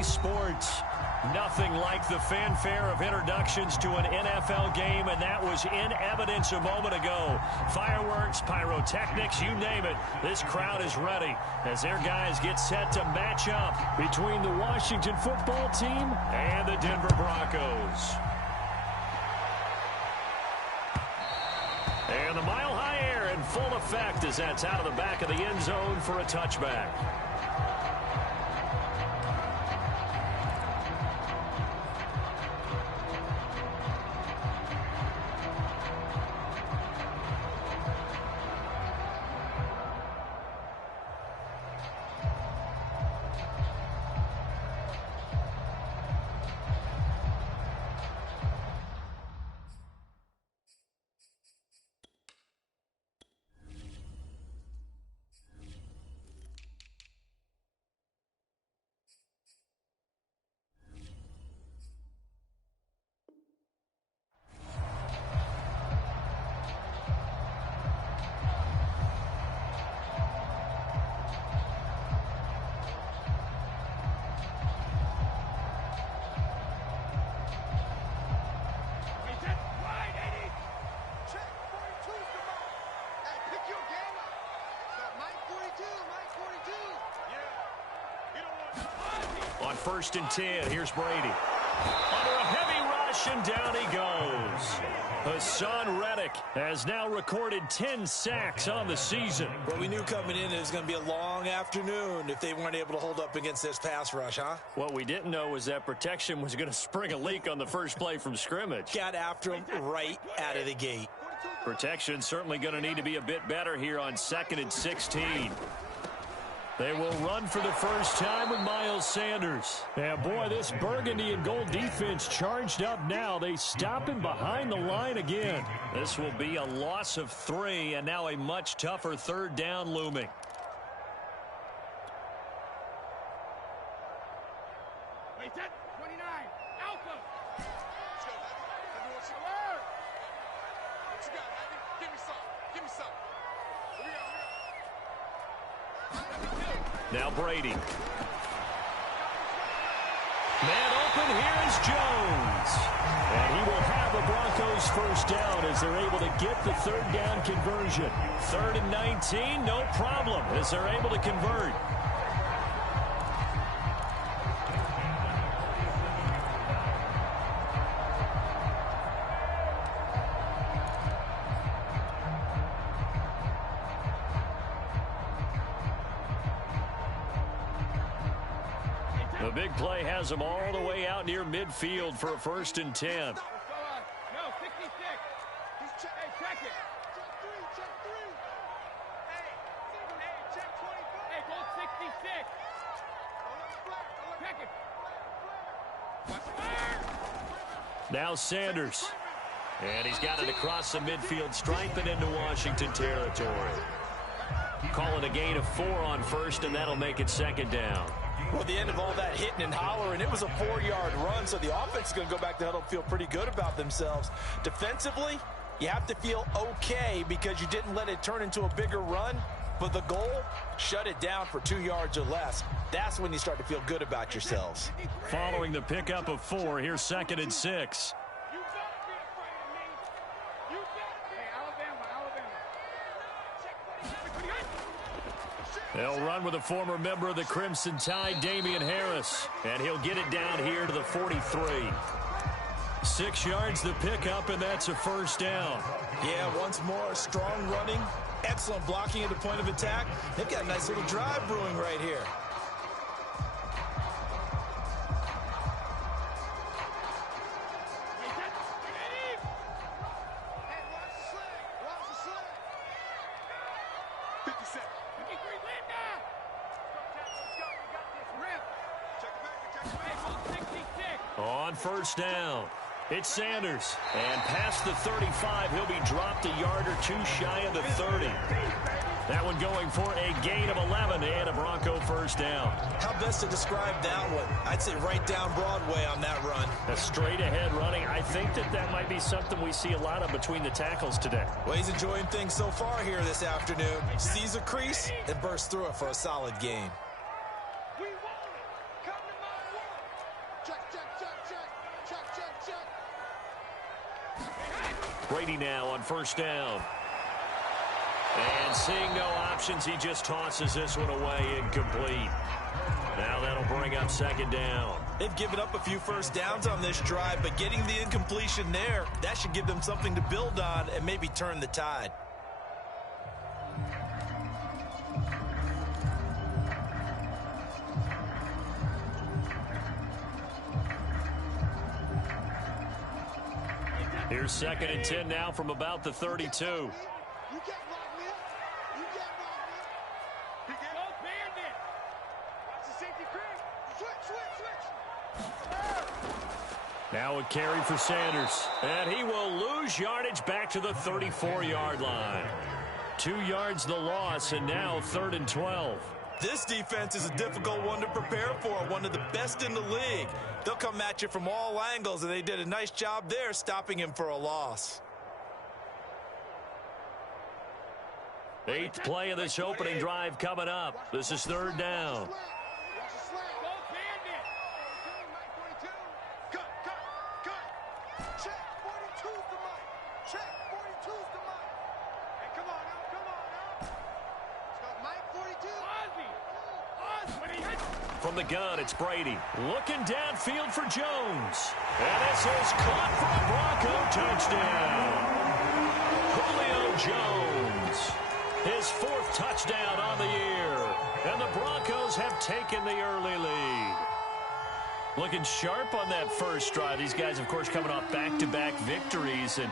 EA Sports. Nothing like the fanfare of introductions to an NFL game, and that was in evidence a moment ago. Fireworks, pyrotechnics, you name it. This crowd is ready as their guys get set to match up between the Washington football team and the Denver Broncos. And the mile-high air in full effect as that's out of the back of the end zone for a touchback. On 1st and 10, here's Brady. Under a heavy rush, and down he goes. Hassan Reddick has now recorded 10 sacks on the season. Well, we knew coming in it was going to be a long afternoon if they weren't able to hold up against this pass rush, huh? What we didn't know was that protection was going to spring a leak on the first play from scrimmage. Got after him right out of the gate. Protection certainly going to need to be a bit better here on 2nd and 16. They will run for the first time with Miles Sanders. And boy, this burgundy and gold defense charged up now. They stop him behind the line again. This will be a loss of 3, and now a much tougher 3rd down looming. Wait, 29, Alpha. Let's go, Abby. What you got, Abby? Give me some. Give me some. Here we go. Now Brady. Man open, here is Jones. And he will have the Broncos first down as they're able to get the 3rd down conversion. 3rd and 19, no problem as they're able to convert. The big play has them all the way out near midfield for a 1st and 10. No, 66. Hey, check it. Check 3. Hey, check 25. Hey, gold 66. Check it. Now Sanders. And he's got it across the midfield stripe and into Washington territory. Calling a gain of 4 on 1st, and that'll make it 2nd down. Well, at the end of all that hitting and hollering, it was a 4-yard run, so the offense is going to go back to huddle and feel pretty good about themselves. Defensively, you have to feel okay because you didn't let it turn into a bigger run, but the goal, shut it down for 2 yards or less. That's when you start to feel good about yourselves. Following the pickup of 4, here's 2nd and 6. They'll run with a former member of the Crimson Tide, Damian Harris. And he'll get it down here to the 43. 6 yards the pickup, and that's a 1st down. Yeah, once more, strong running, excellent blocking at the point of attack. They've got a nice little drive brewing right here. On 1st down, it's Sanders. And past the 35, he'll be dropped a yard or 2 shy of the 30. That one going for a gain of 11 and a Bronco 1st down. How best to describe that one? I'd say right down Broadway on that run. A straight ahead running. I think that might be something we see a lot of between the tackles today. Well, he's enjoying things so far here this afternoon. Sees a crease and bursts through it for a solid gain. Check, check, check, check. Check, check, check. Brady now on first down. And seeing no options, he just tosses this one away incomplete. Now that'll bring up second down. They've given up a few first downs on this drive, but getting the incompletion there, that should give them something to build on and maybe turn the tide. Here's second and 10 now from about the 32. You can't block me. You can't block me. He get Go bandit. Watch the safety creep. Switch. Now a carry for Sanders. And he will lose yardage back to the 34-yard line. 2 yards the loss, and now 3rd and 12. This defense is a difficult one to prepare for, one of the best in the league. They'll come at you from all angles, and they did a nice job there stopping him for a loss. 8th play of this opening drive coming up. This is 3rd down. Go bandit. 42. Cut, cut, cut. Check. 42's the mic. Check. 42's the mic. Hey, come on now. Come on now. Let's go, Mike. 42. Ozzy. Ozzy. When he hits. From the gun, it's Brady. Looking downfield for Jones. And this is caught for a Bronco touchdown. Julio Jones. His 4th touchdown on the year. And the Broncos have taken the early lead. Looking sharp on that first drive. These guys, of course, coming off back-to-back victories. And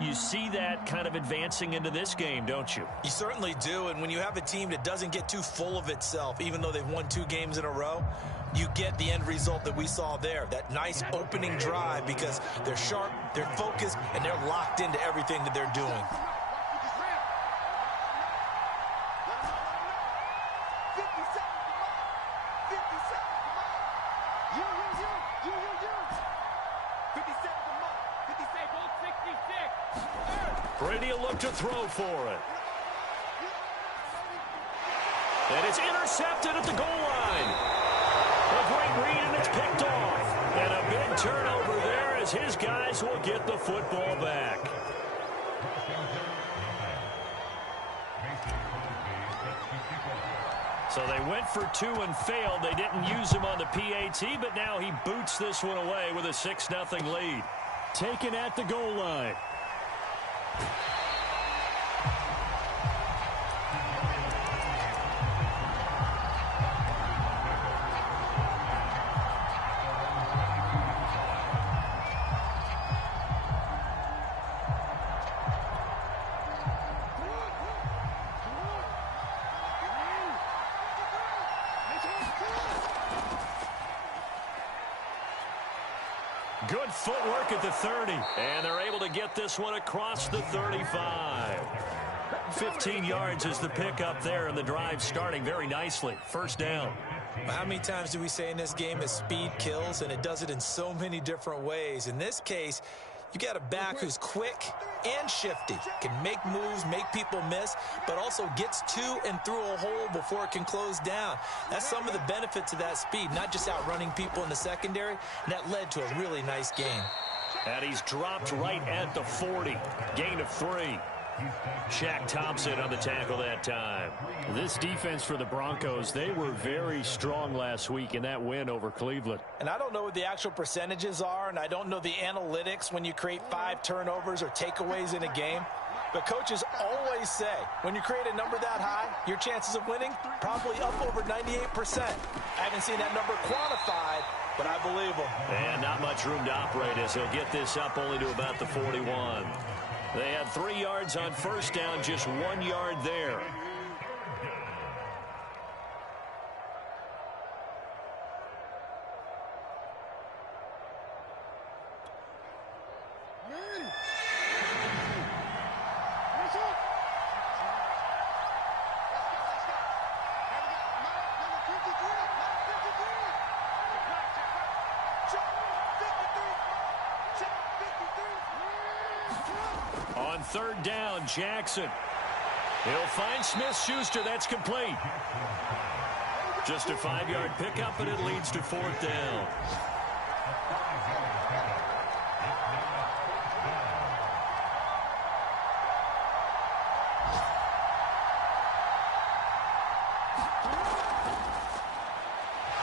you see that kind of advancing into this game, don't you? You certainly do, and when you have a team that doesn't get too full of itself, even though they've won 2 games in a row, you get the end result that we saw there, that nice opening drive, because they're sharp, they're focused, and they're locked into everything that they're doing. 57 the mark. 57, goal 66. Brady will look to throw for it. And it's intercepted at the goal line. A great read, and it's picked off. And a big turnover there as his guys will get the football back. So they went for 2 and failed. They didn't use him on the PAT, but now he boots this one away with a 6-0 lead. Taken at the goal line. Good footwork at the 30, and they're able to get this one across the 35. 15 yards is the pickup there, and the drive starting very nicely. First down. How many times do we say in this game that speed kills, and it does it in so many different ways? In this case, you got a back who's quick and shifty, can make moves, make people miss, but also gets to and through a hole before it can close down. That's some of the benefits of that speed, not just outrunning people in the secondary, and that led to a really nice game. And he's dropped right at the 40. Gain of 3. Shaq Thompson on the tackle that time. This defense for the Broncos, they were very strong last week in that win over Cleveland. And I don't know what the actual percentages are, and I don't know the analytics when you create 5 turnovers or takeaways in a game. But coaches always say, when you create a number that high, your chances of winning probably up over 98%. I haven't seen that number quantified, but I believe them. And not much room to operate as he'll get this up only to about the 41. They had 3 yards on first down, just 1 yard there. On third down, Jackson. He'll find Smith-Schuster. That's complete. Just a 5-yard pickup, and it leads to 4th down.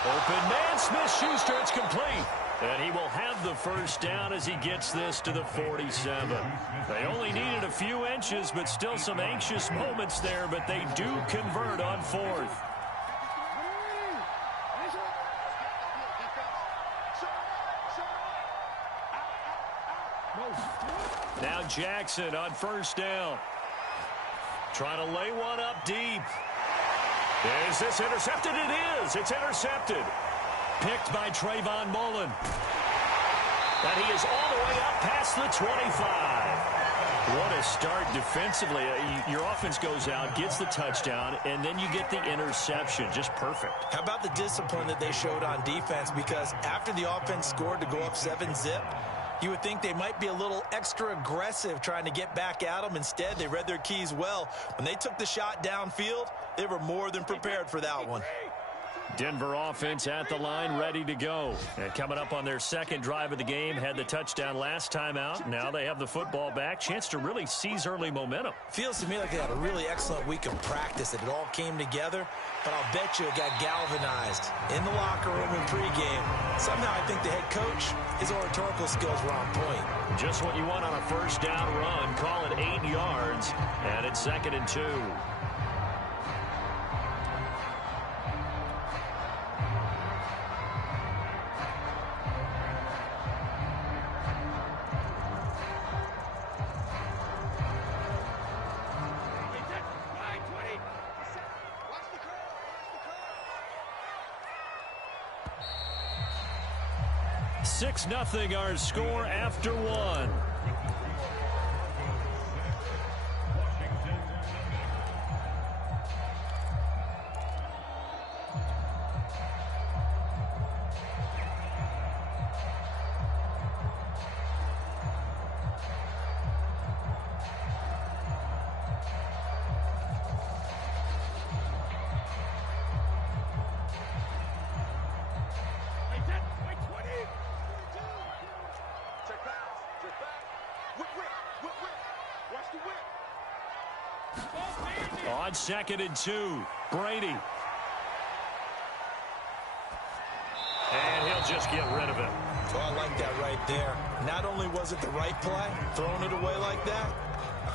Open man, Smith-Schuster, it's complete. And he will have the first down as he gets this to the 47. They only needed a few inches, but still some anxious moments there, but they do convert on fourth. Now Jackson on first down. Trying to lay one up deep. Is this intercepted? It is. It's intercepted. Picked by Trayvon Mullen. And he is all the way up past the 25. What a start defensively. Your offense goes out, gets the touchdown, and then you get the interception. Just perfect. How about the discipline that they showed on defense? Because after the offense scored to go up 7-zip, you would think they might be a little extra aggressive trying to get back at them. Instead, they read their keys well. When they took the shot downfield, they were more than prepared for that one. Denver offense at the line, ready to go. And coming up on their second drive of the game, had the touchdown last time out. Now they have the football back. Chance to really seize early momentum. Feels to me like they had a really excellent week of practice, that it all came together. But I'll bet you it got galvanized in the locker room in pregame. Somehow I think the head coach, his oratorical skills were on point. Just what you want on a first down run. Call it 8 yards. And it's 2nd and 2. Six nothing our score after one. On 2nd and 2, Brady. And he'll just get rid of it. Oh, I like that right there. Not only was it the right play, throwing it away like that,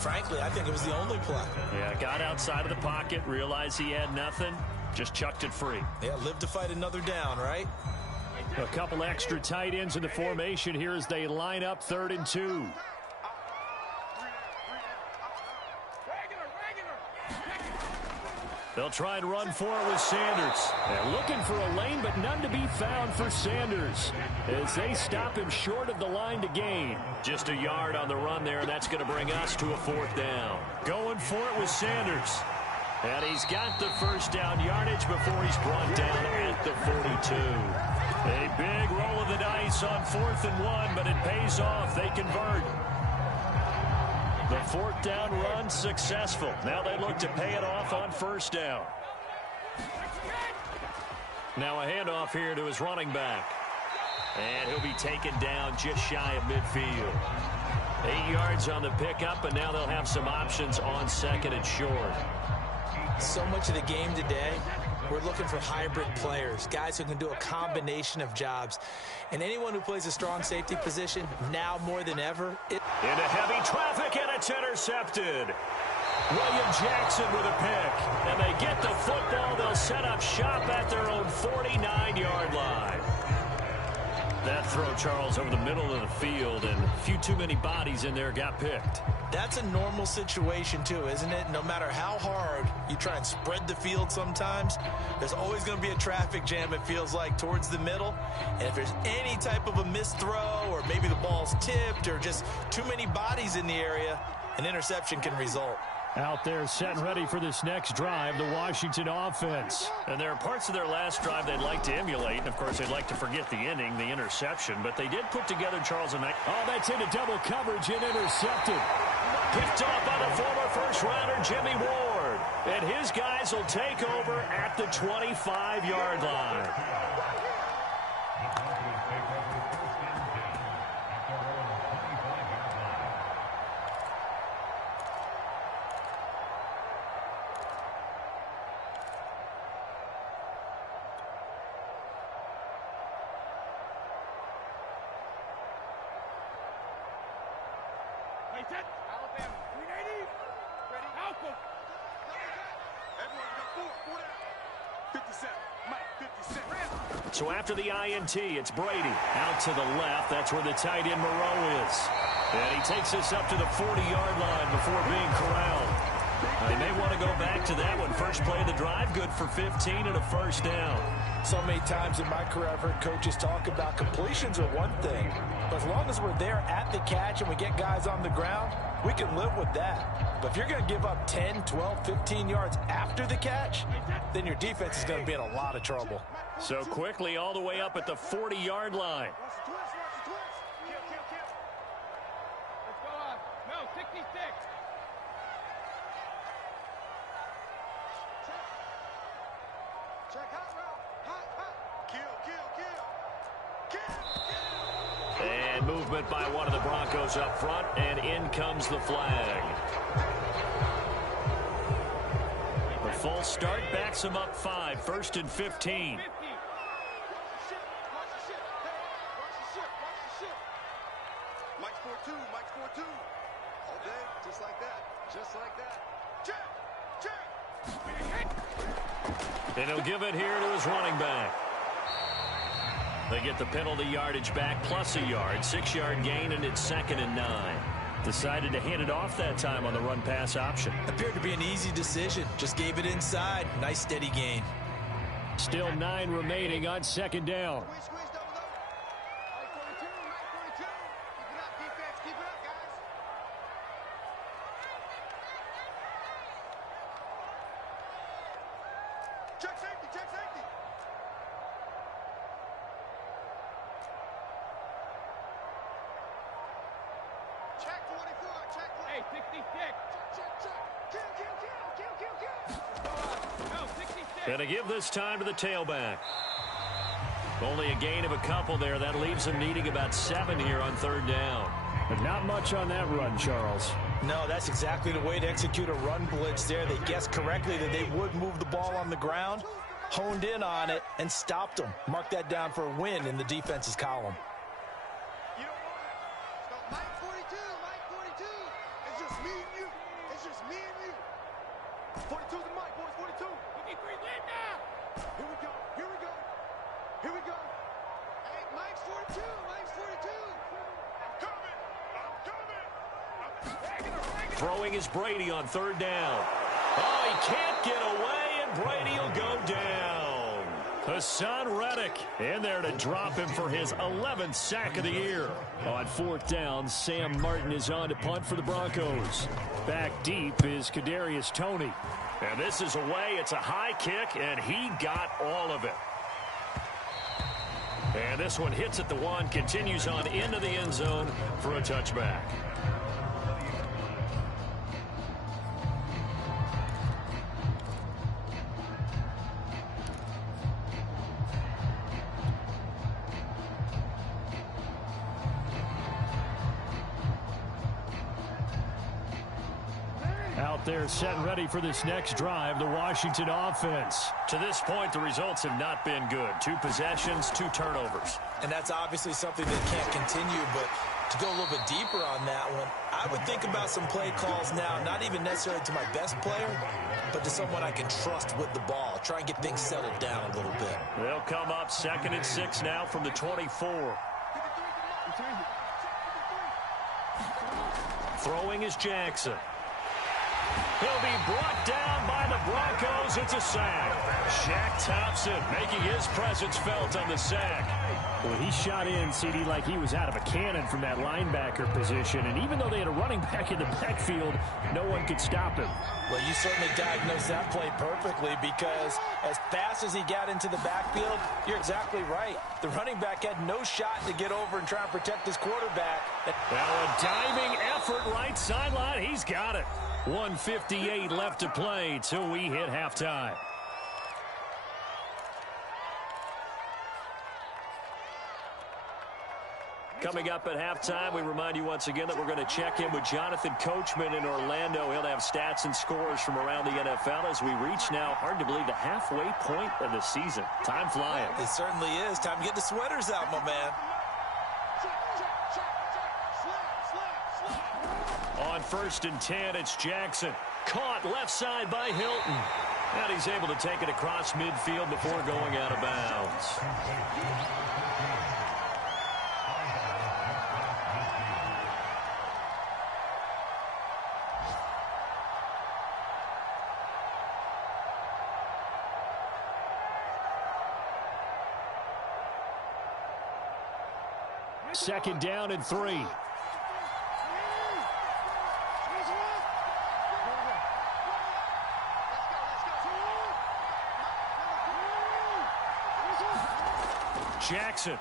frankly, I think it was the only play. Yeah, got outside of the pocket, realized he had nothing, just chucked it free. Yeah, live to fight another down, right? A couple extra tight ends in the formation here as they line up 3rd and 2. They'll try and run for it with Sanders. They're looking for a lane, but none to be found for Sanders as they stop him short of the line to gain. Just a yard on the run there, and that's going to bring us to a 4th down. Going for it with Sanders. And he's got the first down yardage before he's brought down at the 42. A big roll of the dice on 4th and 1, but it pays off. They convert. The 4th down run successful. Now they look to pay it off on 1st down. Now a handoff here to his running back. And he'll be taken down just shy of midfield. 8 yards on the pickup, and now they'll have some options on 2nd and short. So much of the game today, we're looking for hybrid players, guys who can do a combination of jobs. And anyone who plays a strong safety position, now more than ever. Into heavy traffic, and it's intercepted. William Jackson with a pick. And they get the football. They'll set up shop at their own 49-yard line. That throw, Charles, over the middle of the field, and a few too many bodies in there got picked. That's a normal situation, too, isn't it? No matter how hard you try and spread the field sometimes, there's always going to be a traffic jam, it feels like, towards the middle. And if there's any type of a missed throw, or maybe the ball's tipped, or just too many bodies in the area, an interception can result. Out there set and ready for this next drive, the Washington offense. And there are parts of their last drive they'd like to emulate. And, of course, they'd like to forget the inning, the interception. But they did put together, Charles, and oh, that's into double coverage and intercepted. Picked off by the former first-rounder, Jimmy Ward. And his guys will take over at the 25-yard line. Hey, set. Alabama. 380. Ready? Alpha. Everyone, we got four down. 57. Mike, 57. So after the INT, it's Brady. Out to the left. That's where the tight end Moreau is. And he takes us up to the 40-yard line before being corralled. They may want to go back to that one. First play of the drive, good for 15 and a first down. So many times in my career, I've heard coaches talk about completions are one thing. But as long as we're there at the catch and we get guys on the ground, we can live with that. But if you're going to give up 10, 12, 15 yards after the catch, then your defense is going to be in a lot of trouble. So quickly all the way up at the 40-yard line. Let's go up. No, 66. Check hot route. Hot. Kill. And movement by one of the Broncos up front, and in comes the flag. The false start backs him up 5, first and 15. Watch the ship. Watch the ship. Mike's 4-2. All day, just like that. Check. And he'll give it here to his running back. They get the penalty yardage back plus a yard. 6-yard gain, and it's 2nd and 9. Decided to hand it off that time on the run-pass option. Appeared to be an easy decision. Just gave it inside. Nice steady gain. Still 9 remaining on 2nd down. Squeeze, double up. Mike 42. Keep it up, defense. Keep it up, guys. Check safety. Check 44. Check. Hey, 66. Check. Kill. No, 66. Gonna give this time to the tailback. Only a gain of a couple there. That leaves them needing about 7 here on 3rd down. But not much on that run, Charles. No, that's exactly the way to execute a run blitz there. They guessed correctly that they would move the ball on the ground, honed in on it, and stopped them. Mark that down for a win in the defense's column. You don't want it. So Mike 42. It's just me and you. 42's the Mike, boys. 42. 53 lead now. Here we go. Hey, Mike's 42. I'm coming. Throwing is Brady on 3rd down. Oh, he can't get away, and Brady will go down. Hassan Reddick in there to drop him for his 11th sack of the year. On 4th down, Sam Martin is on to punt for the Broncos. Back deep is Kadarius Toney. And this is away. It's a high kick, and he got all of it. And this one hits at the 1, continues on into the end zone for a touchback. Out there set and ready for this next drive, the Washington offense. To this point, the results have not been good. 2 possessions, 2 turnovers. And that's obviously something that can't continue, but to go a little bit deeper on that one, I would think about some play calls now, not even necessarily to my best player, but to someone I can trust with the ball. Try and get things settled down a little bit. They'll come up 2nd and 6 now from the 24. Throwing is Jackson. He'll be brought down by the Broncos. It's a sack. Shaq Thompson making his presence felt on the sack. Well, he shot in, CD, like he was out of a cannon from that linebacker position. And even though they had a running back in the backfield, no one could stop him. Well, you certainly diagnosed that play perfectly because as fast as he got into the backfield, you're exactly right. The running back had no shot to get over and try and protect his quarterback. Now a diving effort right sideline. He's got it. 1:58 left to play till we hit halftime. Coming up at halftime, we remind you once again that we're going to check in with Jonathan Coachman in Orlando. He'll have stats and scores from around the NFL as we reach now, hard to believe, the halfway point of the season. Time flying. It certainly is. Time to get the sweaters out, my man. Check. Slap. On 1st and 10, it's Jackson. Caught left side by Hilton. And he's able to take it across midfield before going out of bounds. Second down and 3. Jackson.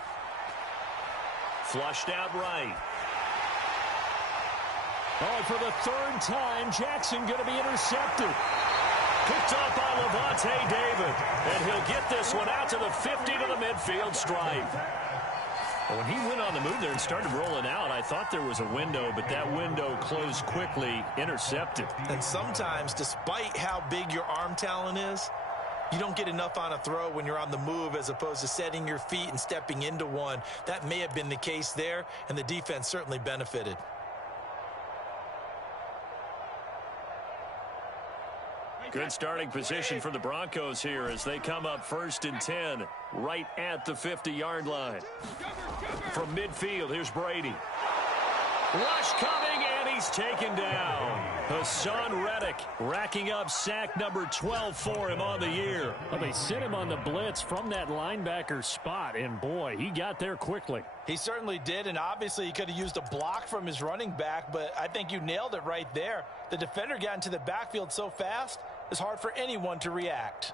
Flushed out right. Oh, for the 3rd time, Jackson going to be intercepted. Picked off by Levante David. And he'll get this one out to the 50 to the midfield stripe. When he went on the move there and started rolling out, I thought there was a window, but that window closed quickly, intercepted. And sometimes, despite how big your arm talent is, you don't get enough on a throw when you're on the move as opposed to setting your feet and stepping into one. That may have been the case there, and the defense certainly benefited. Good starting position for the Broncos here as they come up 1st and 10 right at the 50-yard line. From midfield, here's Brady. Rush coming, and he's taken down. Hassan Reddick racking up sack number 12 for him on the year. Well, they sent him on the blitz from that linebacker spot, and boy, he got there quickly. He certainly did, and obviously he could have used a block from his running back, but I think you nailed it right there. The defender got into the backfield so fast, it's hard for anyone to react.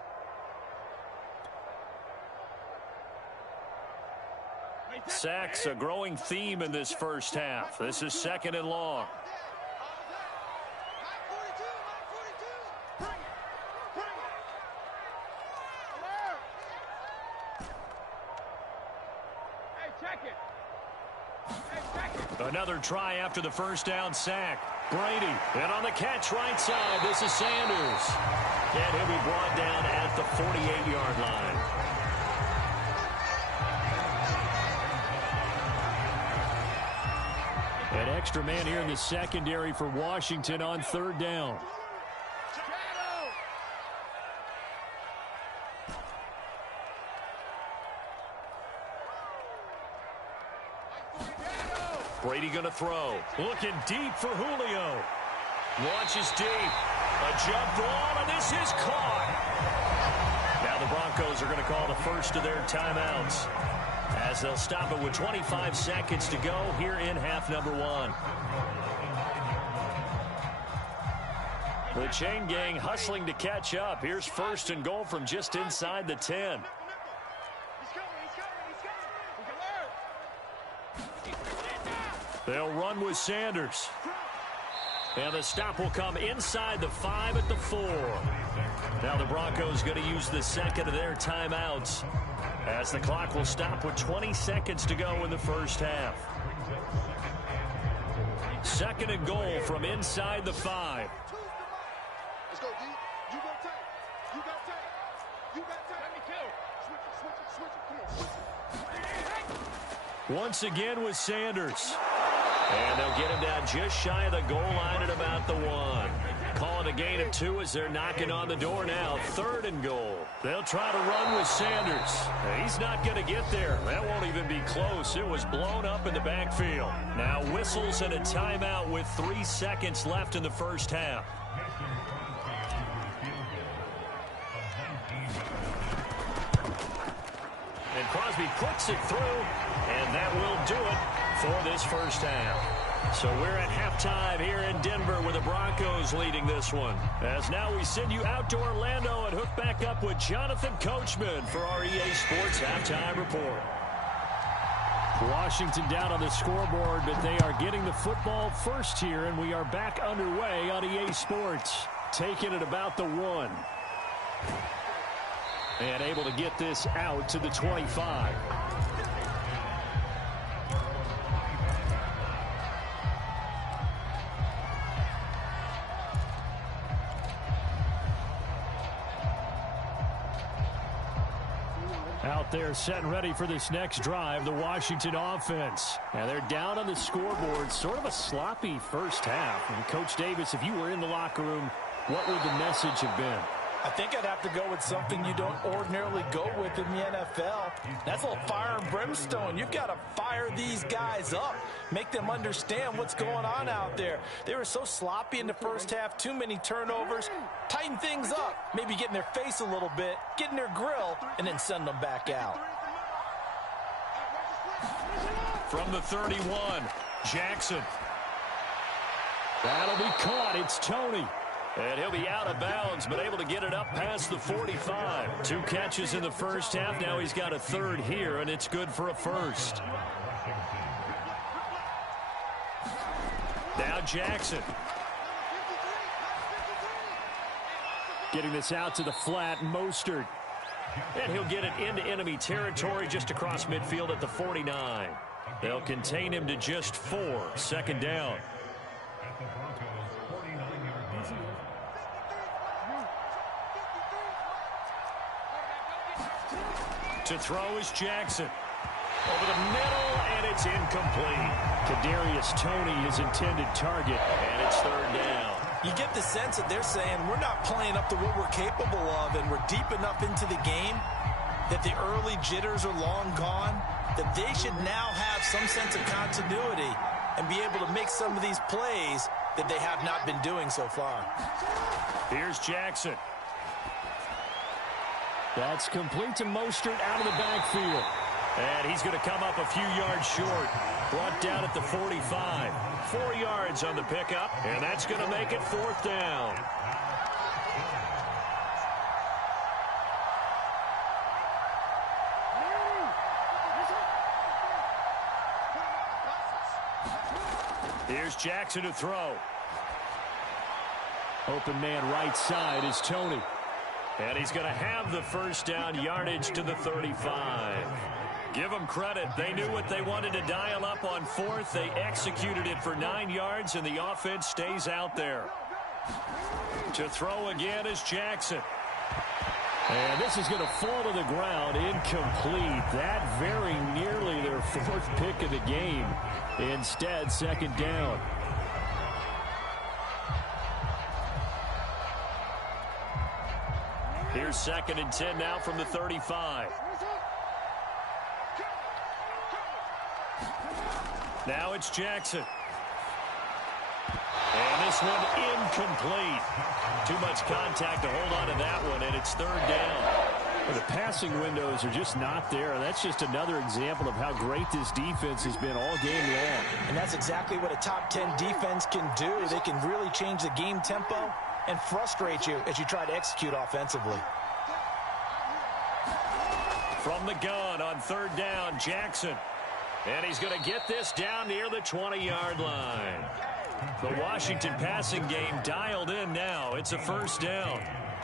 Sacks a growing theme in this first half. This is 2nd and long. Another try after the first down sack. Brady, and on the catch right side, this is Sanders. And he'll be brought down at the 48-yard line. An extra man here in the secondary for Washington on 3rd down. Brady going to throw. Looking deep for Julio. Launches deep. A jump ball, and this is caught. Now the Broncos are going to call the first of their timeouts as they'll stop it with 25 seconds to go here in half number 1. The chain gang hustling to catch up. Here's 1st and goal from just inside the 10. They'll run with Sanders. And the stop will come inside the 5 at the 4. Now the Broncos going to use the second of their timeouts as the clock will stop with 20 seconds to go in the first half. 2nd and goal from inside the 5. Let's go, D. You got tape. You got tape. You got tape. Let me kill. Switch it. Come on, switch it. Once again with Sanders. And they'll get him down just shy of the goal line at about the 1. Calling a gain of 2 as they're knocking on the door now. 3rd and goal. They'll try to run with Sanders. He's not going to get there. That won't even be close. It was blown up in the backfield. Now whistles and a timeout with 3 seconds left in the first half. And Crosby puts it through, and that will do it for this first half. So we're at halftime here in Denver with the Broncos leading this one. As now we send you out to Orlando and hook back up with Jonathan Coachman for our EA Sports Halftime Report. Washington down on the scoreboard, but they are getting the football first here, and we are back underway on EA Sports. Taking it about the 1. And able to get this out to the 25. Out there setting ready for this next drive, the Washington offense. Now they're down on the scoreboard, sort of a sloppy first half. And Coach Davis, if you were in the locker room, what would the message have been? I think I'd have to go with something you don't ordinarily go with in the NFL. That's a little fire and brimstone. You've got to fire these guys up, make them understand what's going on out there. They were so sloppy in the first half, too many turnovers. Tighten things up, maybe get in their face a little bit, get in their grill, and then send them back out. From the 31, Jackson. That'll be caught. It's Tony. And he'll be out of bounds, but able to get it up past the 45. 2 catches in the first half. Now he's got a third here, and it's good for a first. Now Jackson. Getting this out to the flat, Mostert. And he'll get it into enemy territory just across midfield at the 49. They'll contain him to just 4. Second down. To throw is Jackson. Over the middle, and it's incomplete. Kadarius Toney, his intended target, and it's third down. You get the sense that they're saying we're not playing up to what we're capable of, and we're deep enough into the game that the early jitters are long gone, that they should now have some sense of continuity and be able to make some of these plays that they have not been doing so far. Here's Jackson. That's complete to Mostert out of the backfield. And he's going to come up a few yards short. Brought down at the 45. 4 yards on the pickup, and that's going to make it fourth down. Here's Jackson to throw. Open man right side is Toney. And he's going to have the first down, yardage to the 35. Give them credit. They knew what they wanted to dial up on fourth. They executed it for 9 yards, and the offense stays out there. To throw again is Jackson. And this is going to fall to the ground, incomplete. That very nearly their 4th pick of the game. Instead, second down. Here's 2nd and 10 now from the 35. Now it's Jackson. And this one incomplete. Too much contact to hold on to that one, and it's third down. Well, the passing windows are just not there, and that's just another example of how great this defense has been all game long. And that's exactly what a top 10 defense can do. They can really change the game tempo and frustrate you as you try to execute offensively. From the gun on third down, Jackson. And he's going to get this down near the 20-yard line. The Washington passing game dialed in now. It's a first down.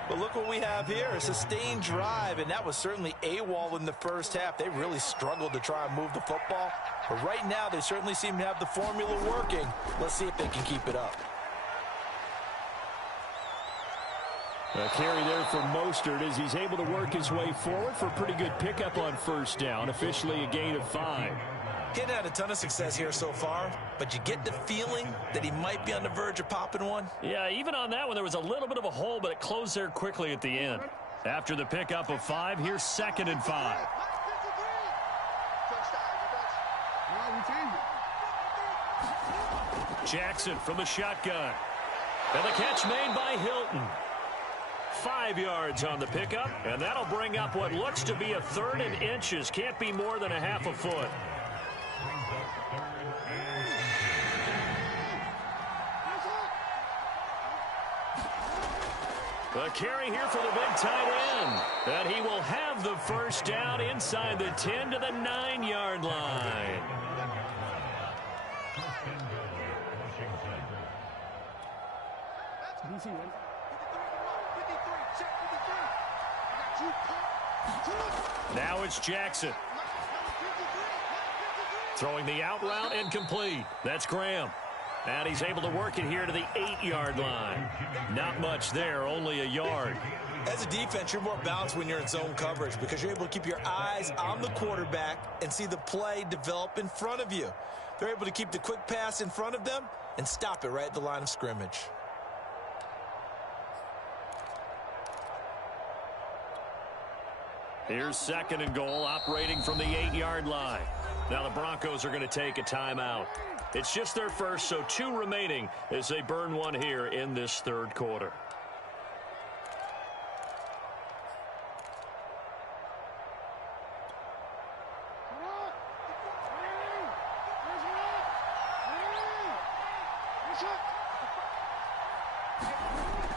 But look what we have here, a sustained drive, and that was certainly AWOL in the first half. They really struggled to try and move the football. But right now, they certainly seem to have the formula working. Let's see if they can keep it up. A carry there for Mostert as he's able to work his way forward for a pretty good pickup on first down. Officially a gain of 5. He hadn't had a ton of success here so far, but you get the feeling that he might be on the verge of popping one. Yeah, even on that one, there was a little bit of a hole, but it closed there quickly at the end. After the pickup of 5, here's 2nd and 5. Jackson from the shotgun. And the catch made by Hilton. 5 yards on the pickup, and that'll bring up what looks to be a 3rd and inches. Can't be more than a half a foot. The carry here for the big tight end. And he will have the first down inside the 10 to the 9-yard line. Now it's Jackson. Throwing the out route and complete. That's Graham. And he's able to work it here to the 8-yard line. Not much there, only a yard. As a defense, you're more balanced when you're in zone coverage because you're able to keep your eyes on the quarterback and see the play develop in front of you. They're able to keep the quick pass in front of them and stop it right at the line of scrimmage. Here's 2nd and goal, operating from the 8-yard line. Now the Broncos are going to take a timeout. It's just their first, so 2 remaining as they burn one here in this 3rd quarter.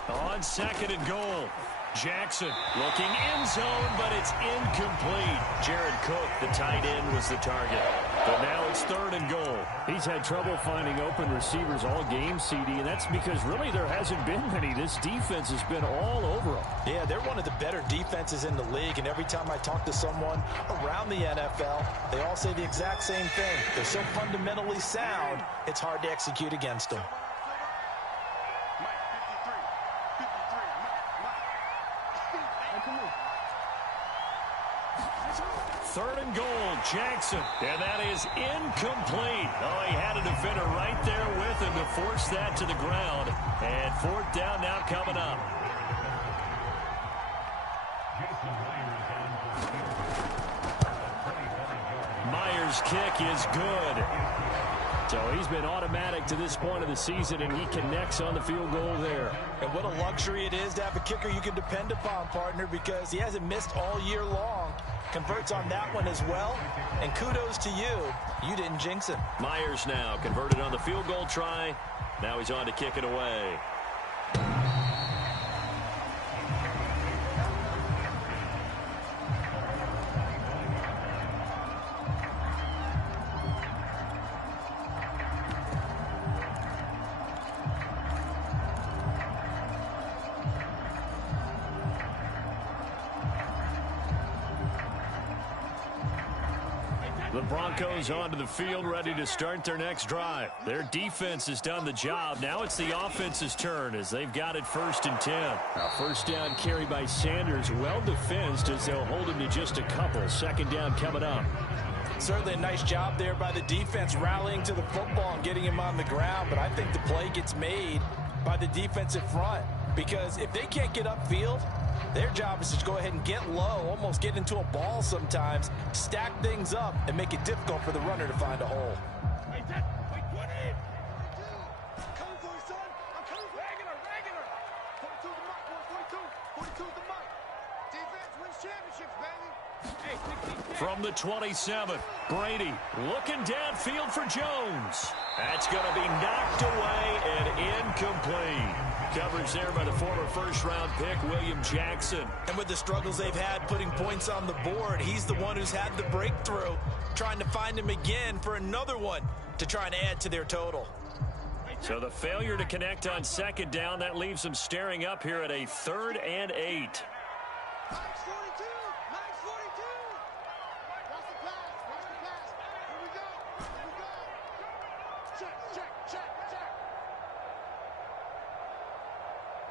On 2nd and goal, Jackson looking in zone, but it's incomplete. Jared Cook, the tight end, was the target. But now it's 3rd and goal. He's had trouble finding open receivers all game, CD, and that's because really there hasn't been many. This defense has been all over them. Yeah, they're one of the better defenses in the league, and every time I talk to someone around the NFL, they all say the exact same thing. They're so fundamentally sound, it's hard to execute against them. 3rd and goal, Jackson. And that is incomplete. Oh, he had a defender right there with him to force that to the ground. And 4th down now coming up. Myers' kick is good. So he's been automatic to this point of the season, and he connects on the field goal there. And what a luxury it is to have a kicker you can depend upon, partner, because he hasn't missed all year long. Converts on that one as well. And kudos to you. You didn't jinx him. Myers now converted on the field goal try. Now he's on to kick it away. The Broncos onto the field, ready to start their next drive. Their defense has done the job. Now it's the offense's turn as they've got it 1st and 10. Now 1st down carry by Sanders, well defensed as they'll hold him to just a couple. 2nd down coming up. Certainly a nice job there by the defense rallying to the football and getting him on the ground, but I think the play gets made by the defensive front because if they can't get upfield, their job is to go ahead and get low, almost get into a ball sometimes, stack things up, and make it difficult for the runner to find a hole. Wait, what is? Coming for you, son. I'm coming for you. Regular. 42 the mic, boy. 42 the mic. Defense wins championships, baby. Hey, 16. From the 27, Brady looking downfield for Jones. That's going to be knocked away and incomplete. Coverage there by the former 1st-round pick, William Jackson. And with the struggles they've had putting points on the board, he's the one who's had the breakthrough, trying to find him again for another one to try and add to their total. So the failure to connect on 2nd down, that leaves them staring up here at a 3rd and 8. Max 42. Max 42. Watch the pass. Here we go. Check.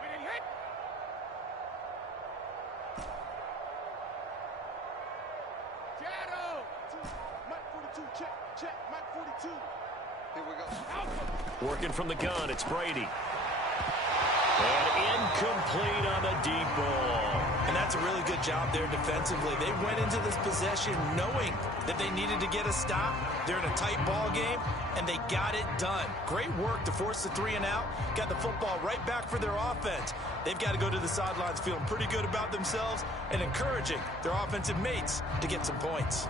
Wait, did he hit? Shadow. Mike 42. Check. Mike 42. Here we go. Working from the gun, it's Brady. And incomplete on the deep ball. And that's a really good job there defensively. They went into this possession knowing that they needed to get a stop. They're in a tight ball game, and they got it done. Great work to force the 3 and out. Got the football right back for their offense. They've got to go to the sidelines feeling pretty good about themselves and encouraging their offensive mates to get some points.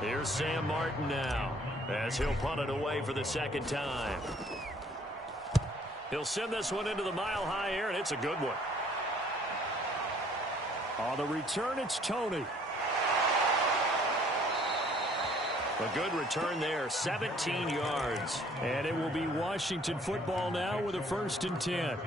Here's Sam Martin now as he'll punt it away for the 2nd time. He'll send this one into the mile-high air, and it's a good one. On the return, it's Tony. A good return there, 17 yards. And it will be Washington football now with a 1st and 10.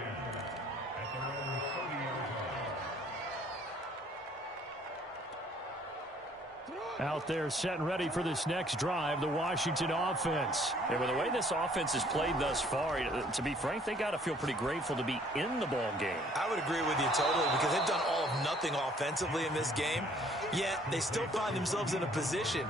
Out there set and ready for this next drive, the Washington offense. And with the way this offense has played thus far, to be frank, they got to feel pretty grateful to be in the ball game. I would agree with you totally because they've done all of nothing offensively in this game, yet they still find themselves in a position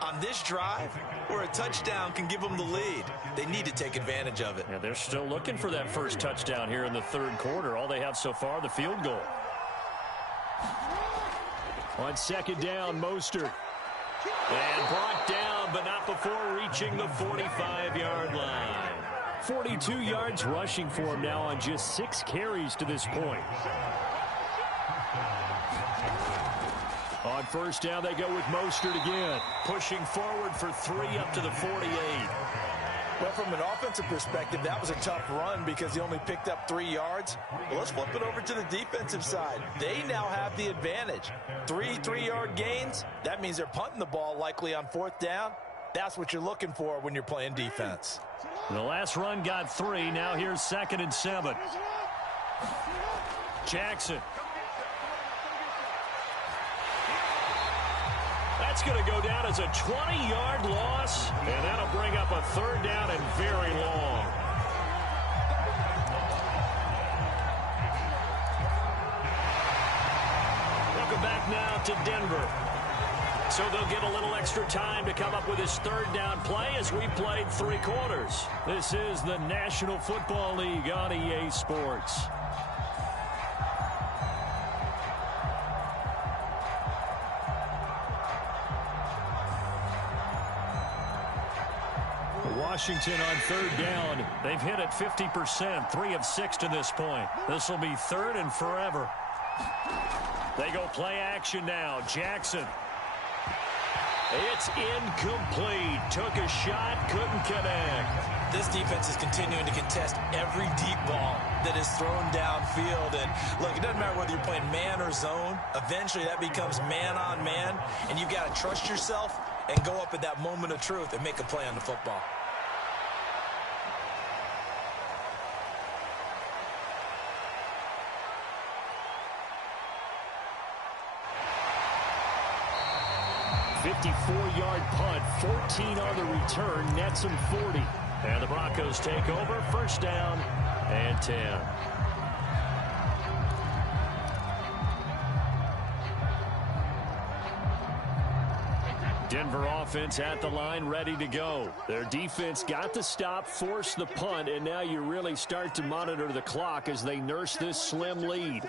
on this drive where a touchdown can give them the lead. They need to take advantage of it. Yeah, they're still looking for that first touchdown here in the third quarter. All they have so far, the field goal. On second down, Mostert. And brought down, but not before reaching the 45-yard line. 42 yards rushing for him now on just 6 carries to this point. On first down, they go with Mostert again. Pushing forward for 3 up to the 48. Well, from an offensive perspective, that was a tough run because he only picked up 3 yards. Well, let's flip it over to the defensive side. They now have the advantage. 3 3-yard gains. That means they're punting the ball likely on fourth down. That's what you're looking for when you're playing defense. The last run got 3. Now here's 2nd and 7. Jackson. That's going to go down as a 20-yard loss, and that'll bring up a 3rd down and very long. Welcome back now to Denver. So they'll get a little extra time to come up with his 3rd down play as we played 3 quarters. This is the National Football League on EA Sports. Washington on 3rd down. They've hit it 50%, 3 of 6 to this point. This will be 3rd and forever. They go play action now. Jackson. It's incomplete. Took a shot, couldn't connect. This defense is continuing to contest every deep ball that is thrown downfield. And look, it doesn't matter whether you're playing man or zone. Eventually that becomes man on man. And you've got to trust yourself and go up at that moment of truth and make a play on the football. .54-yard punt, 14 on the return, nets him 40. And the Broncos take over, 1st down and 10. Denver offense at the line, ready to go. Their defense got the stop, forced the punt, and now you really start to monitor the clock as they nurse this slim lead.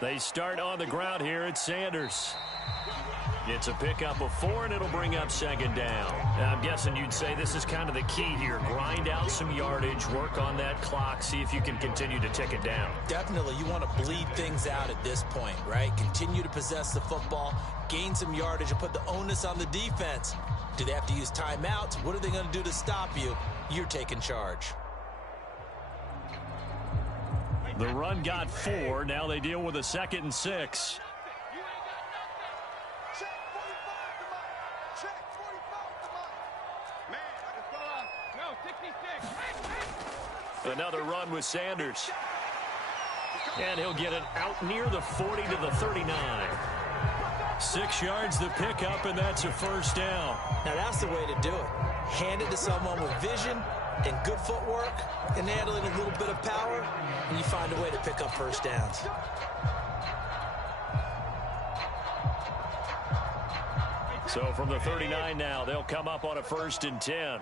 They start on the ground here at Sanders. It's a pickup of 4, and it'll bring up 2nd down. I'm guessing you'd say this is kind of the key here. Grind out some yardage, work on that clock, see if you can continue to tick it down. Definitely, you want to bleed things out at this point, right? Continue to possess the football, gain some yardage, and put the onus on the defense. Do they have to use timeouts? What are they going to do to stop you? You're taking charge. The run got 4. Now they deal with a 2nd and 6. Another run with Sanders. And he'll get it out near the 40 to the 39. 6 yards the pickup, and that's a 1st down. Now that's the way to do it. Hand it to someone with vision and good footwork, and add in a little bit of power, and you find a way to pick up 1st downs. So from the 39 now, they'll come up on a 1st and 10.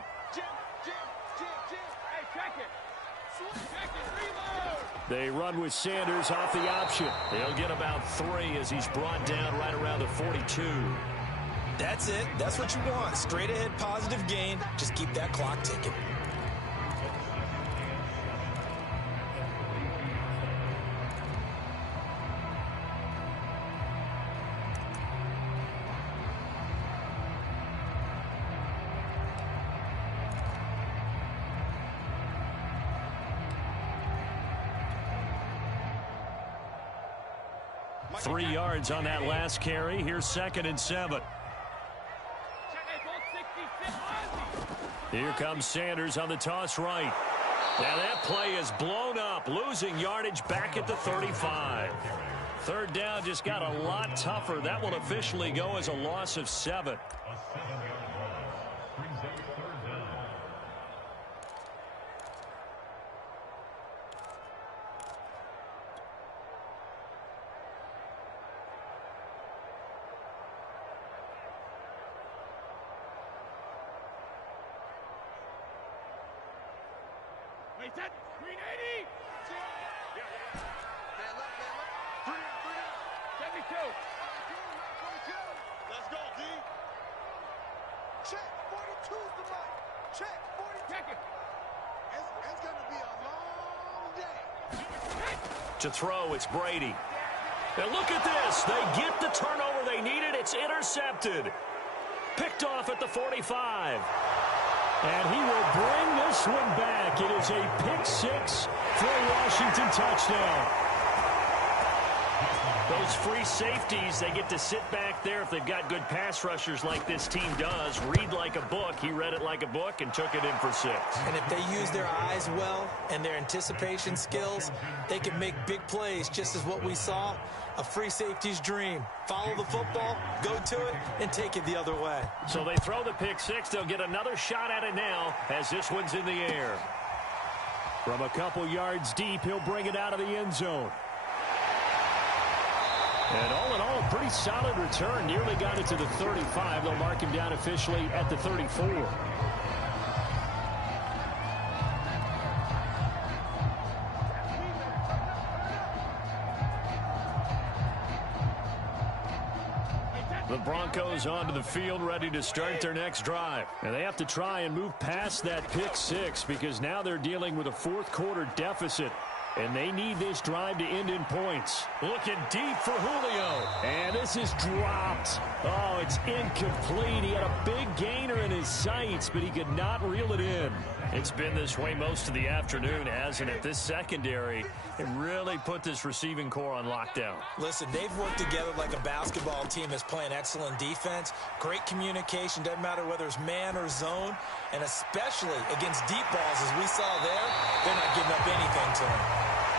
They run with Sanders off the option. They'll get about 3 as he's brought down right around the 42. That's it. That's what you want. Straight ahead positive gain. Just keep that clock ticking. Three yards on that last carry. Here's 2nd and 7. Here comes Sanders on the toss right. Now that play is blown losing yardage back at the 35. Third down just got a lot tougher. That will officially go as a loss of 7. Wait, that 380. Yeah. Man left. 72. Let's go, D. Check. 42's the mic. Check. 42. Check it. It's going to be a long day. To throw, it's Brady. And look at this. They get the turnover they needed. It's intercepted. Picked off at the 45. And he will bring this one back. It is a pick-6 for a Washington touchdown. Those free safeties, they get to sit back there if they've got good pass rushers like this team does. Read like a book. He read it like a book and took it in for 6. And if they use their eyes well and their anticipation skills, they can make big plays, just as what we saw. A free safety's dream. Follow the football, go to it, and take it the other way. So they throw the pick-6. They'll get another shot at it now as this one's in the air. From a couple yards deep, he'll bring it out of the end zone. And all in all, a pretty solid return. Nearly got it to the 35. They'll mark him down officially at the 34. The Broncos onto the field, ready to start their next drive. And they have to try and move past that pick-6 because now they're dealing with a fourth-quarter deficit. And they need this drive to end in points. Looking deep for Julio. And this is dropped. Oh, it's incomplete. He had a big gainer in his sights, but he could not reel it in. It's been this way most of the afternoon, hasn't it? This secondary, it really put this receiving core on lockdown. Listen, they've worked together like a basketball team that's playing excellent defense. Great communication, doesn't matter whether it's man or zone. And especially against deep balls, as we saw there, they're not giving up anything to him.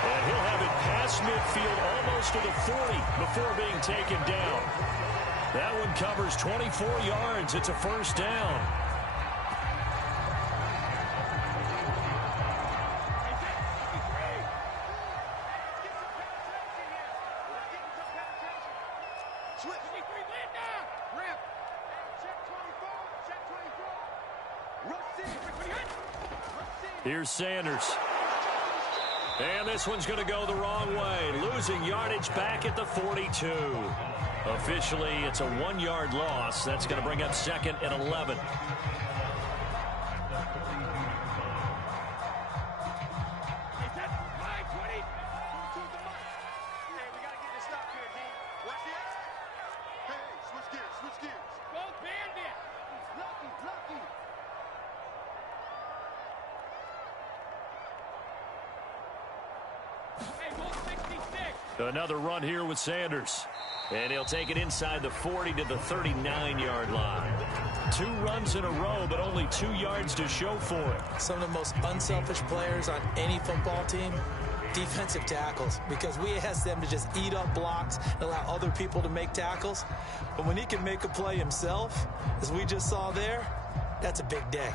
And he'll have it past midfield almost to the 40 before being taken down. That one covers 24 yards. It's a first down. Here's Sanders. And this one's going to go the wrong way. Losing yardage back at the 42. Officially, it's a 1-yard loss. That's going to bring up second and 11. Another run here with Sanders. And he'll take it inside the 40 to the 39-yard line. 2 runs in a row, but only 2 yards to show for it. Some of the most unselfish players on any football team, defensive tackles, because we ask them to just eat up blocks and allow other people to make tackles. But when he can make a play himself, as we just saw there, that's a big day.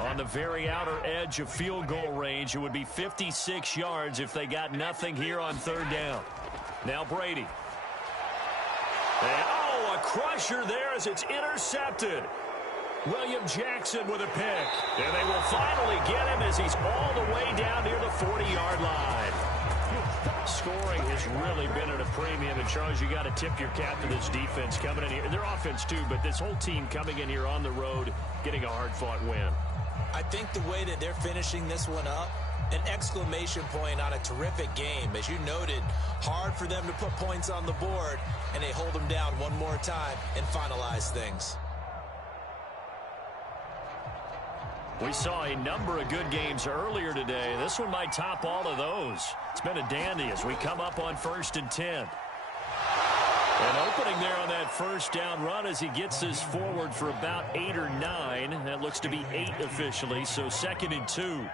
On the very outer edge of field goal range, it would be 56 yards if they got nothing here on third down. Now Brady. And, oh, a crusher there as it's intercepted. William Jackson with a pick. And they will finally get him as he's all the way down near the 40-yard line. Scoring has really been at a premium. And, Charles, you got to tip your cap to this defense coming in here. Their offense, too, but this whole team coming in here on the road, getting a hard-fought win. I think the way that they're finishing this one up, an exclamation point on a terrific game. As you noted, hard for them to put points on the board, and they hold them down one more time and finalize things. We saw a number of good games earlier today. This one might top all of those. It's been a dandy as we come up on 1st and 10. An opening there on that first down run as he gets this forward for about 8 or 9. That looks to be 8 officially, so 2nd and 2.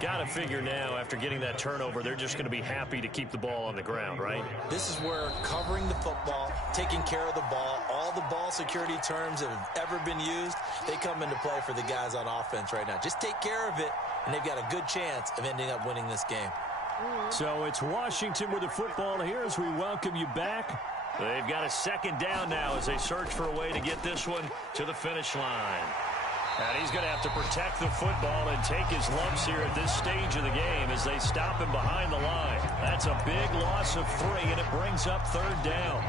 Got to figure now, after getting that turnover, they're just going to be happy to keep the ball on the ground, right? This is where covering the football, taking care of the ball, all the ball security terms that have ever been used, they come into play for the guys on offense right now. Just take care of it, and they've got a good chance of ending up winning this game. So it's Washington with the football here as we welcome you back. They've got a 2nd down now as they search for a way to get this one to the finish line. And he's going to have to protect the football and take his lumps here at this stage of the game as they stop him behind the line. That's a big loss of 3, and it brings up 3rd down.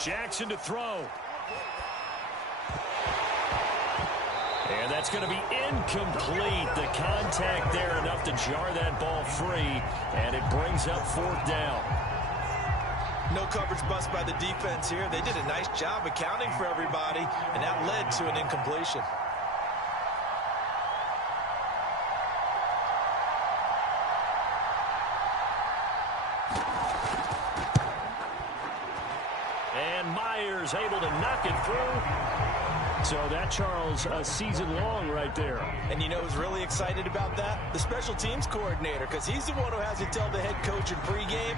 Jackson to throw. And that's going to be incomplete. The contact there enough to jar that ball free, and it brings up 4th down. No coverage bust by the defense here. They did a nice job accounting for everybody, and that led to an incompletion. Able to knock it through. So that, Charles, a season long right there. And you know who's really excited about that? The special teams coordinator, because he's the one who has to tell the head coach in pregame,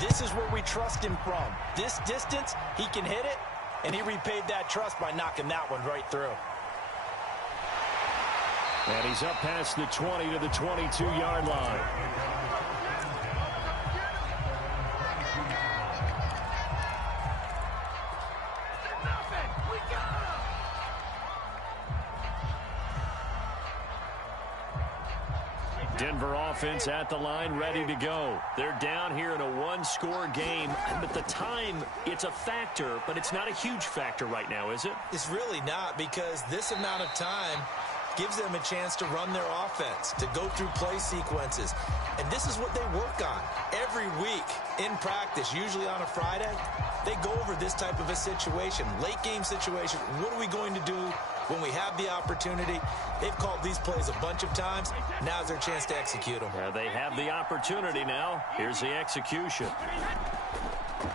this is where we trust him from. This distance, he can hit it, and he repaid that trust by knocking that one right through. And he's up past the 20 to the 22-yard line. Denver offense at the line, ready to go. They're down here in a 1-score game, but the time, it's a factor, but it's not a huge factor right now, is it? It's really not, because this amount of time gives them a chance to run their offense, to go through play sequences. And this is what they work on every week in practice, usually on a Friday. They go over this type of a situation, late game situation. What are we going to do when we have the opportunity? They've called these plays a bunch of times. Now's their chance to execute them. They have the opportunity now. Here's the execution.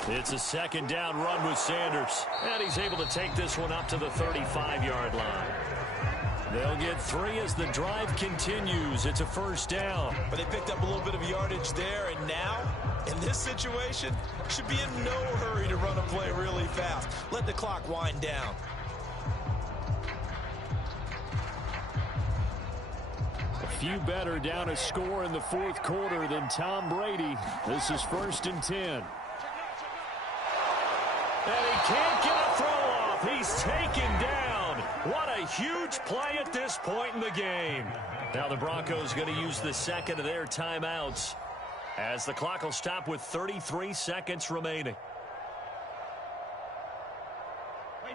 It's a 2nd down run with Sanders. And he's able to take this one up to the 35-yard line. They'll get 3 as the drive continues. It's a 1st down. But they picked up a little bit of yardage there, and now, in this situation, should be in no hurry to run a play really fast. Let the clock wind down. A few better down a score in the 4th quarter than Tom Brady. This is 1st and 10. And he can't get a throw off. He's taken down. What a huge play at this point in the game. Now the Broncos going to use the 2nd of their timeouts as the clock will stop with 33 seconds remaining.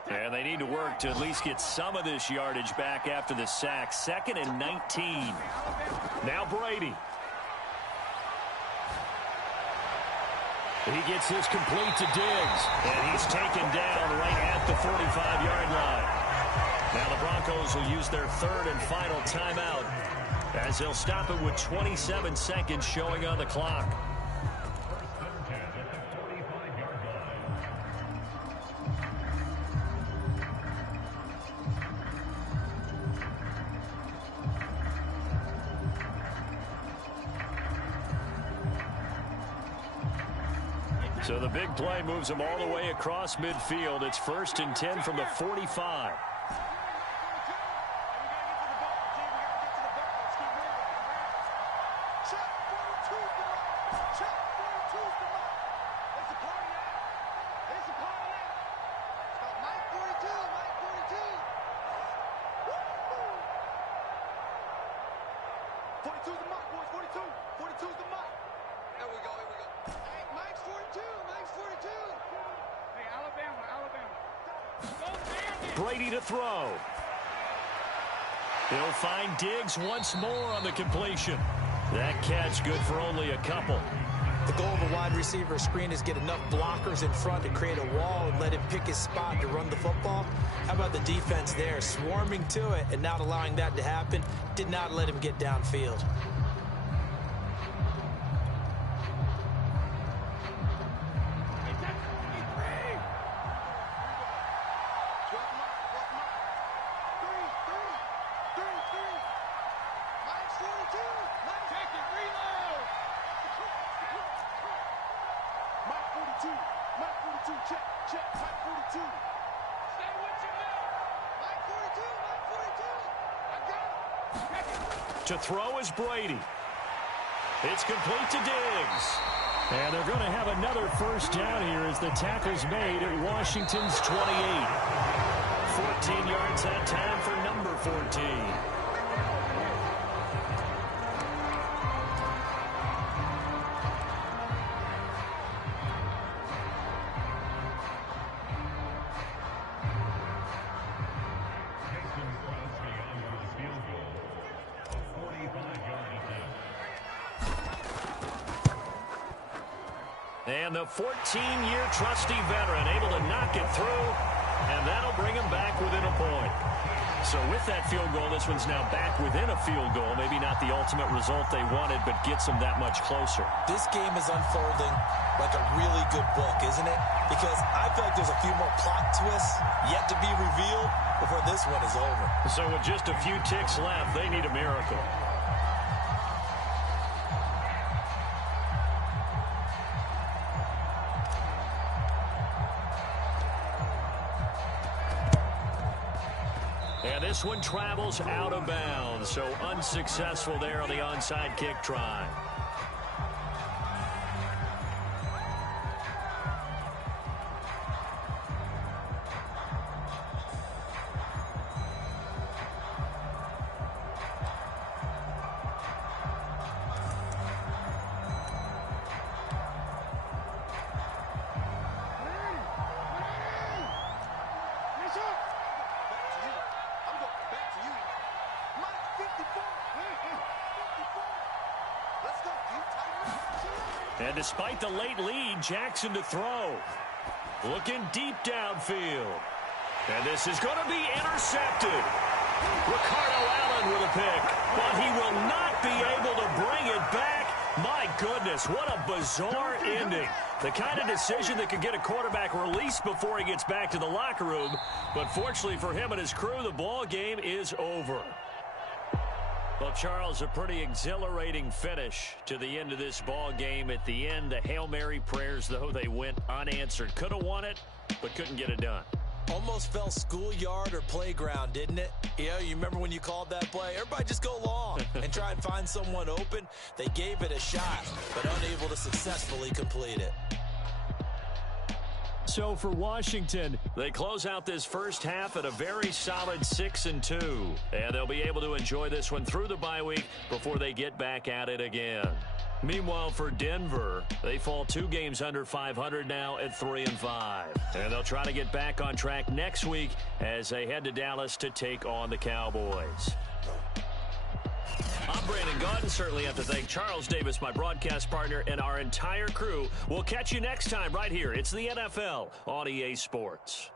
And they need to work to at least get some of this yardage back after the sack. 2nd and 19. Now Brady. He gets this complete to Diggs. And he's taken down right at the 45-yard line. Now the Broncos will use their 3rd and final timeout as they'll stop it with 27 seconds showing on the clock. So the big play moves them all the way across midfield. It's 1st and 10 from the 45. 42's the mic, boys. 42. 42's the mic. Here we go. Hey, Mike's 42. Mike's 42. Hey, Alabama. Brady to throw. He'll find Diggs once more on the completion. That catch good for only a couple. The goal of a wide receiver screen is get enough blockers in front to create a wall and let him pick his spot to run the football. How about the defense there, swarming to it and not allowing that to happen? Did not let him get downfield. Check. Mike 42. Stay with you now. Mike 42. I got it. To throw is Brady. It's complete to Diggs. And they're going to have another first down here as the tackle's made at Washington's 28. 14 yards that time for number 14. And the 14-year trusty veteran able to knock it through, and that'll bring him back within a point. So with that field goal, this one's now back within a field goal. Maybe not the ultimate result they wanted, but gets them that much closer. This game is unfolding like a really good book, isn't it? Because I feel like there's a few more plot twists yet to be revealed before this one is over. So with just a few ticks left, they need a miracle. And this one travels out of bounds, so unsuccessful there on the onside kick try. And despite the late lead, Jackson to throw. Looking deep downfield. And this is going to be intercepted. Ricardo Allen with a pick, but he will not be able to bring it back. My goodness, what a bizarre ending. The kind of decision that could get a quarterback released before he gets back to the locker room. But fortunately for him and his crew, the ball game is over. Well, Charles, a pretty exhilarating finish to the end of this ball game. At the end, the Hail Mary prayers, though, they went unanswered. Could have won it, but couldn't get it done. Almost fell schoolyard or playground, didn't it? Yeah, you remember when you called that play? Everybody just go long and try and find someone open. They gave it a shot, but unable to successfully complete it. So for Washington, they close out this first half at a very solid 6-2. And they'll be able to enjoy this one through the bye week before they get back at it again. Meanwhile, for Denver, they fall 2 games under 500 now at 3-5. And they'll try to get back on track next week as they head to Dallas to take on the Cowboys. I'm Brandon Gaudin. Certainly have to thank Charles Davis, my broadcast partner, and our entire crew. We'll catch you next time right here. It's the NFL on EA Sports.